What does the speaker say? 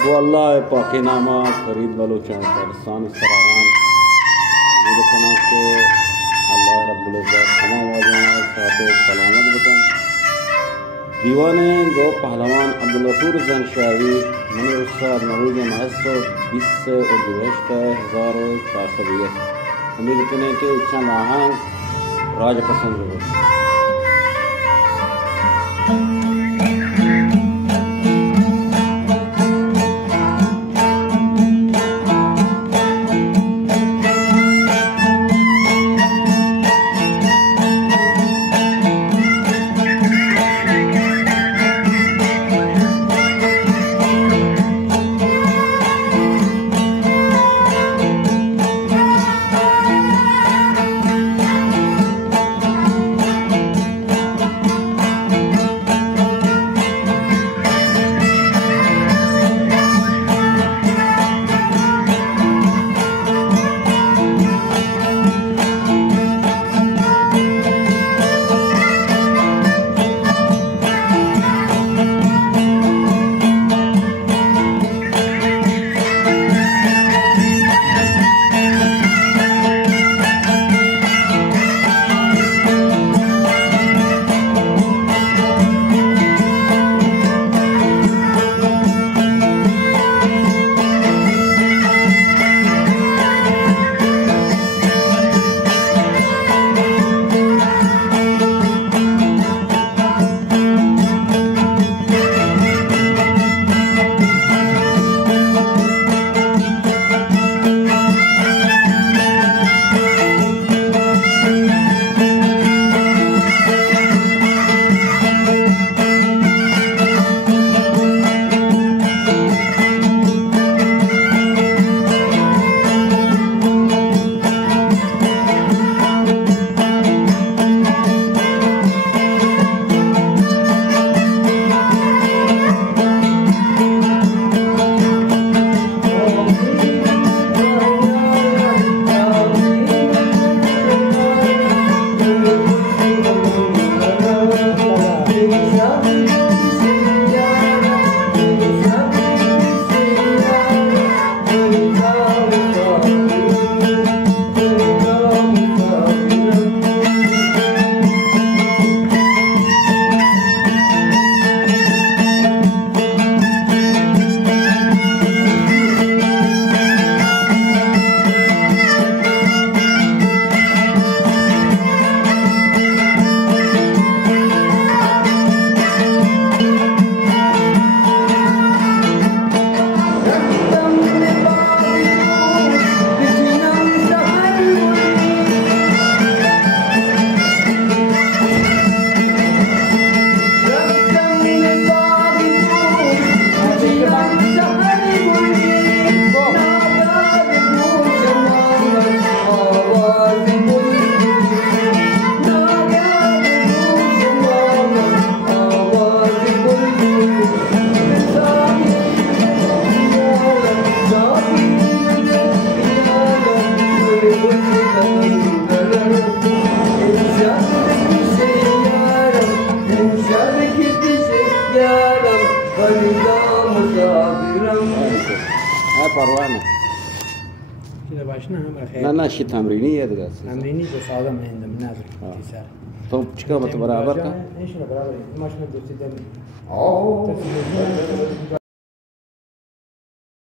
والله पाकी नामा फरीद बलोचान पाकिस्तान सरावान उम्मीद करना कि अल्लाह रब्बुल इज़्ज़त तमाम वालियां साथ सलामत बकन दीवाने गो पहलवान अब्दुल गफूर जंशावी मने उस्ताद नवरोज महसो 20 से उर्दूवेश का 1401 उम्मीद करने के चंद आहंग राज पसंद हो। پروانه كده باشنا هم خير. لا شيء تمرينية دراسة. تمريني بس هذا ما عندنا منازل كثير. طب شكرا برابر كا؟ ايش برابر؟ ما شنو بدي تدمي.